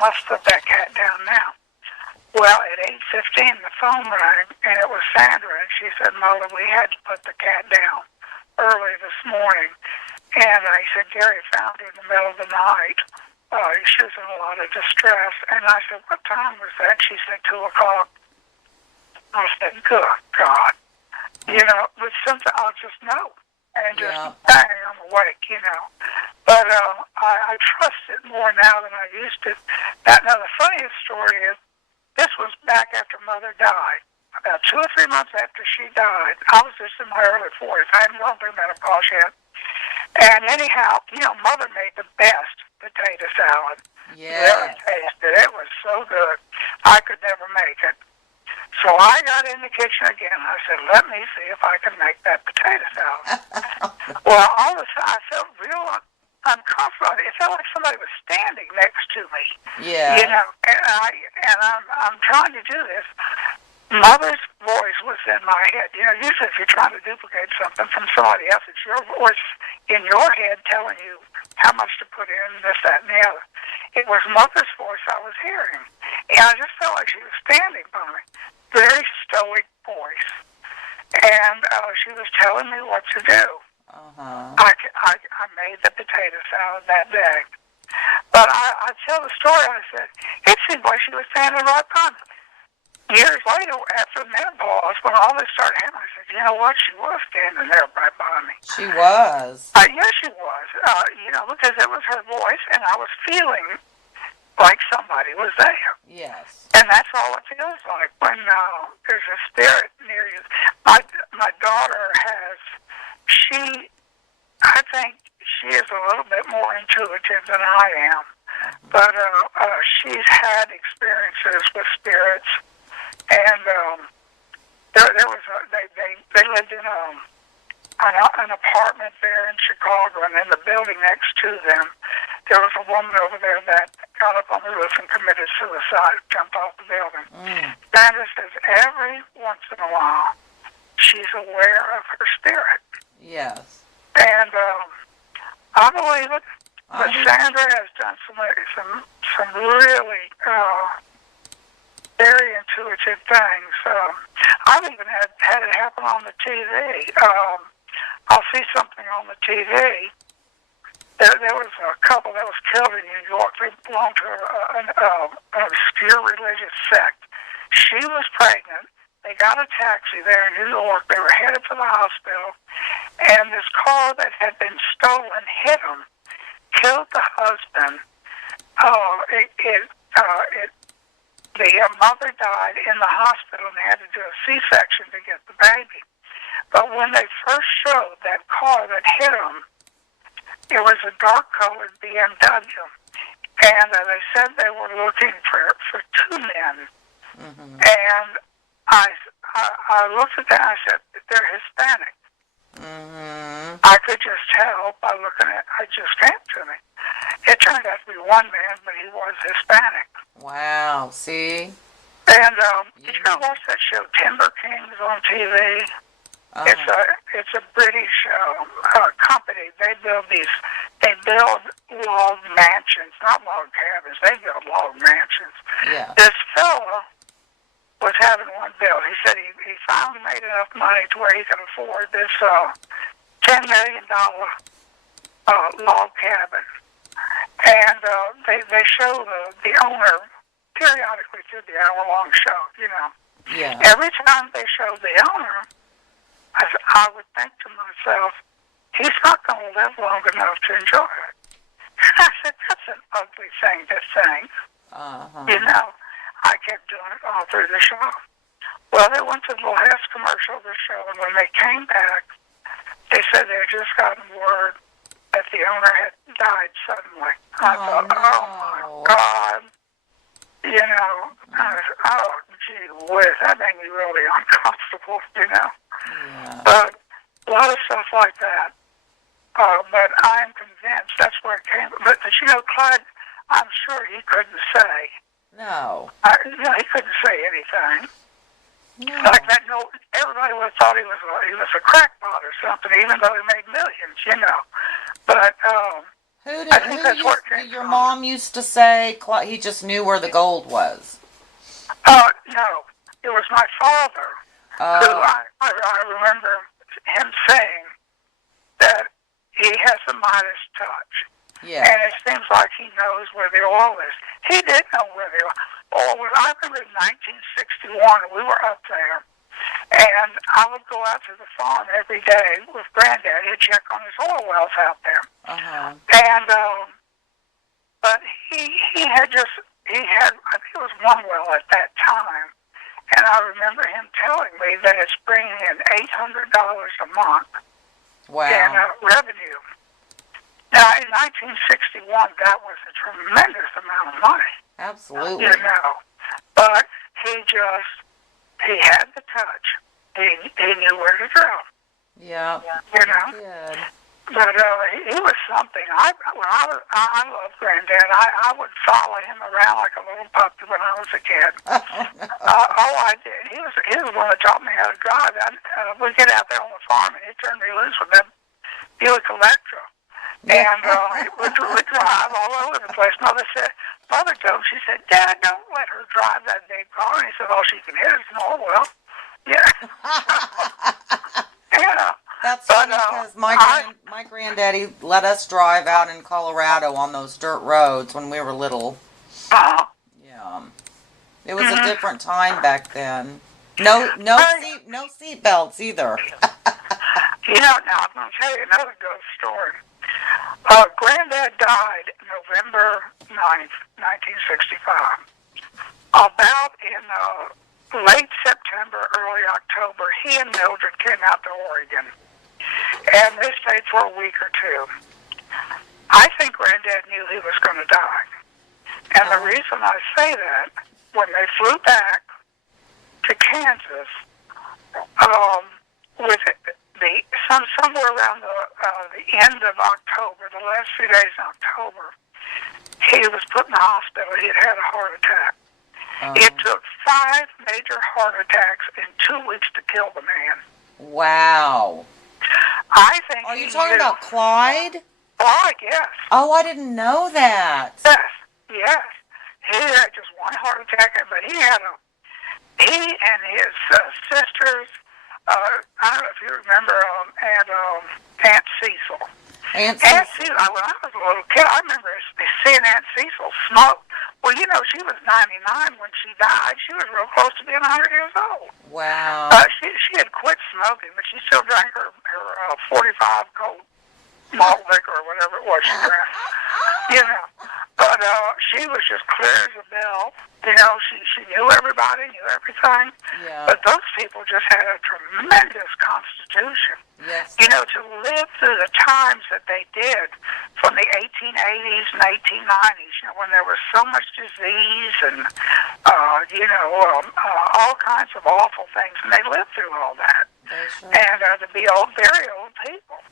Must put that cat down now. Well, at 8:15, the phone rang, and it was Sandra, and she said, Mother, we had to put the cat down early this morning. And I said, Gary found her in the middle of the night. She was in a lot of distress. And I said, what time was that? She said, 2 o'clock. I said, good God. With something I'll just know. And just, bang, I'm awake, But I trust it more now than I used to. Now, the funniest story is, this was back after Mother died. About 2 or 3 months after she died, I was just in my early 40s. I hadn't gone through menopause yet. And anyhow, Mother made the best potato salad. Yeah. Really tasted. It was so good. I could never make it. So I got in the kitchen again. I said, let me see if I can make that potato salad. Well, all of a sudden, I felt real uncomfortable. It felt like somebody was standing next to me. Yeah. And I'm trying to do this. Mother's voice was in my head. Usually if you're trying to duplicate something from somebody else, it's your voice in your head telling you how much to put in, this, that, and the other. It was Mother's voice I was hearing. And I just felt like she was standing by me. Very stoic voice. And she was telling me what to do. Uh-huh. I made the potato salad that day. But I tell the story, I said, it seemed like she was standing right by me. Years later, after menopause, when all this started happening, I said, you know what? She was standing there right by me. She was. Yes, she was. Because it was her voice, and I was feeling like somebody was there. Yes. And that's all it feels like when there's a spirit near you. My daughter I think she is a little bit more intuitive than I am. But she's had experiences with spirits. And there was they lived in an apartment there in Chicago, and in the building next to them, there was a woman over there that got up on the roof and committed suicide, jumped off the building. Sandra says every once in a while she's aware of her spirit. Yes. And I believe it. But Sandra has done some really very intuitive things. I've even had it happen on the TV. I'll see something on the TV. There was a couple that was killed in New York. They belonged to an obscure religious sect. She was pregnant. They got a taxi there in New York. They were headed for the hospital. And this car that had been stolen hit them, killed the husband. The mother died in the hospital, and they had to do a C-section to get the baby. But when they first showed that car that hit them, it was a dark-colored BMW. And they said they were looking for 2 men. Mm-hmm. And I looked at that and I said, they're Hispanic. Mm-hmm. I could just tell by looking at it just came to me. It turned out to be one man, but he was Hispanic. Wow, see? And did you ever watch that show, Timber Kings, on TV? It's a British company. They build log mansions, not log cabins. They build log mansions. Yeah. This fellow was having one built. He said he finally made enough money to where he could afford this $10 million log cabin. And they show the owner periodically through the hour-long show, Yeah. Every time they show the owner, I would think to myself, he's not going to live long enough to enjoy it. I said, that's an ugly thing to think. Uh-huh. I kept doing it all through the show. Well, they went to the last commercial of the show, and when they came back, they said they had just gotten word that the owner had died suddenly. I thought, no. oh, my God. I said, oh, gee whiz, that made me really uncomfortable, Yeah. But a lot of stuff like that. But I'm convinced that's where it came from. But Clyde, I'm sure he couldn't say. No. He couldn't say anything. No. Like that, everybody would have thought he was a crackpot or something, even though he made millions, But I think that's where it came Your from. mom used to say he just knew where the gold was. No, it was my father who Oh, I remember him saying that he has a Midas touch. yeah. And it seems like he knows where the oil is. He did know where the oil was. I remember in 1961, we were up there, and I would go out to the farm every day with Granddad. He'd check on his oil wells out there. Uh-huh. And, but he had, I think it was one well at that time, and I remember him telling me that it's bringing in $800 a month Wow. in revenue. Now, in 1961, that was a tremendous amount of money. Absolutely. You know, but he had the touch. He knew where to drill. Yeah. You know. Good. But he was something. I loved Granddad. I would follow him around like a little puppy when I was a kid. I did. He was the one that taught me how to drive. We'd get out there on the farm, and he'd turn me loose with that Buick Electra. And we'd drive all over the place. Mother told me, she said, Dad, don't let her drive that big car. And he said, all she can hit is an oil well. Yeah. Yeah. That's funny because my granddaddy let us drive out in Colorado on those dirt roads when we were little. Yeah. It was a different time back then. No seat belts either. Now I'm going to tell you another ghost story. Granddad died November 9th, 1965. About in late September, early October, he and Mildred came out to Oregon. And they stayed for a week or two. I think Granddad knew he was going to die. And the reason I say that, when they flew back to Kansas, with somewhere around the end of October, the last few days in October, he was put in the hospital. He had had a heart attack. It took 5 major heart attacks in 2 weeks to kill the man. Wow. I think. Are you talking about Clyde? Clyde, yes. Oh, I didn't know that. Yes. He had just one heart attack, but he and his sisters. I don't know if you remember Aunt Cecil. Aunt Cecil, when I was a little kid, I remember seeing Aunt Cecil smoke. Well, she was 99 when she died. She was real close to being 100 years old. Wow. She had quit smoking, but she still drank her 45 cold malt liquor or whatever it was she drank. But she was just clear as a bell. She knew everybody, knew everything. Yeah. But those people just had a tremendous constitution. Yes. To live through the times that they did from the 1880s and 1890s, when there was so much disease and, all kinds of awful things, and they lived through all that. Sure. And to be very old people.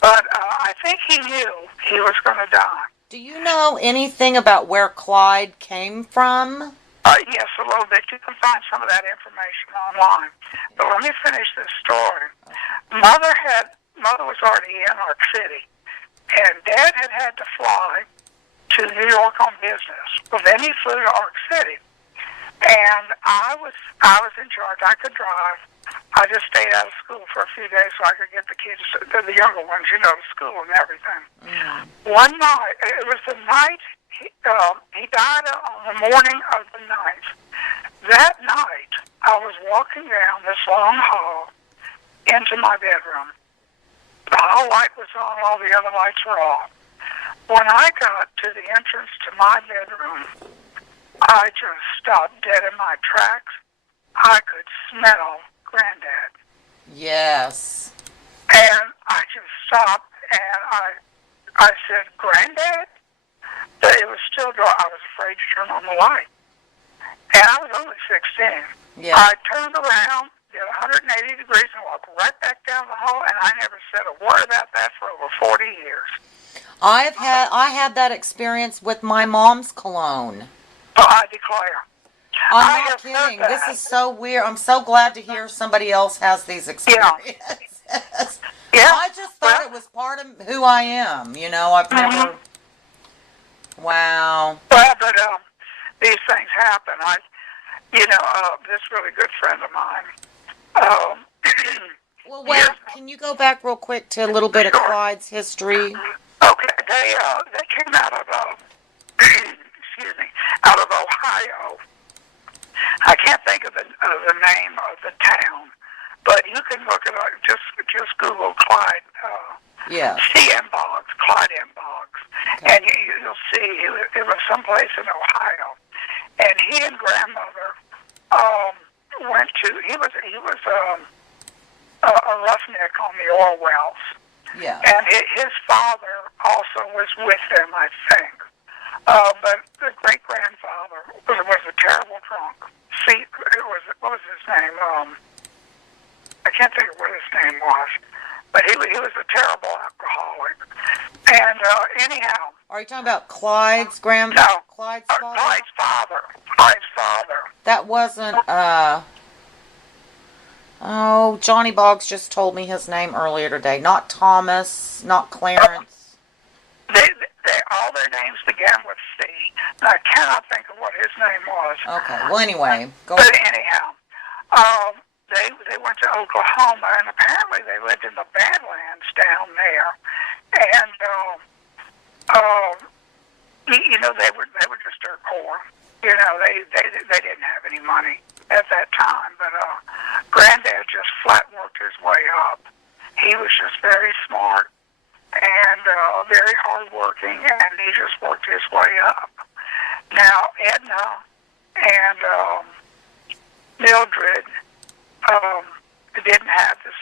But I think he knew he was going to die. Do you know anything about where Clyde came from? Yes, a little bit. You can find some of that information online. But let me finish this story. Mother was already in New York City, and Dad had to fly to New York on business. Well, then he flew to New York City, and I was in charge. I could drive. I just stayed out of school for a few days so I could get the kids, the younger ones, to school and everything. One night, it was the night he died on the morning of the 9th. That night, I was walking down this long hall into my bedroom. The hall light was on, all the other lights were off. When I got to the entrance to my bedroom, I just stopped dead in my tracks. I could smell Granddad. Yes. And I just stopped and I said, Granddad? But it was still dark. I was afraid to turn on the light. And I was only 16. Yeah. I turned around, did 180 degrees, and walked right back down the hall, and I never said a word about that for over 40 years. I had that experience with my mom's cologne. So I declare. I'm not kidding. This is so weird. I'm so glad to hear somebody else has these experiences. Yeah. I just thought it was part of who I am. You know, I've never. Wow. Well, but these things happen. This really good friend of mine. Well, wait. Can you go back real quick to a little bit of Clyde's history? Okay, they came out of excuse me, out of Ohio. I can't think of the name of the town, but you can look it up. Just Google Clyde. Yeah. C.M. Boggs, Clyde M. Boggs, Okay. and you'll see it was someplace in Ohio, and he and grandmother went to. He was a roughneck on the oil wells. Yeah. And his father also was with them, I think. But the great-grandfather was a terrible drunk. See, what was his name? I can't think of what his name was. But he was a terrible alcoholic. And anyhow. Are you talking about Clyde's grandfather? No. Clyde's father? Clyde's father. Clyde's father. That wasn't, Oh, Johnny Boggs just told me his name earlier today. Not Thomas, not Clarence. They all their names began with C. And I cannot think of what his name was. Okay. Well, anyway, go But ahead. anyhow, they went to Oklahoma, and apparently they lived in the Badlands down there. And they were just dirt poor. They didn't have any money at that time, but Granddad just flat worked his way up. He was just very smart and very hardworking, and he just worked his way up. Now, Edna and Mildred didn't have the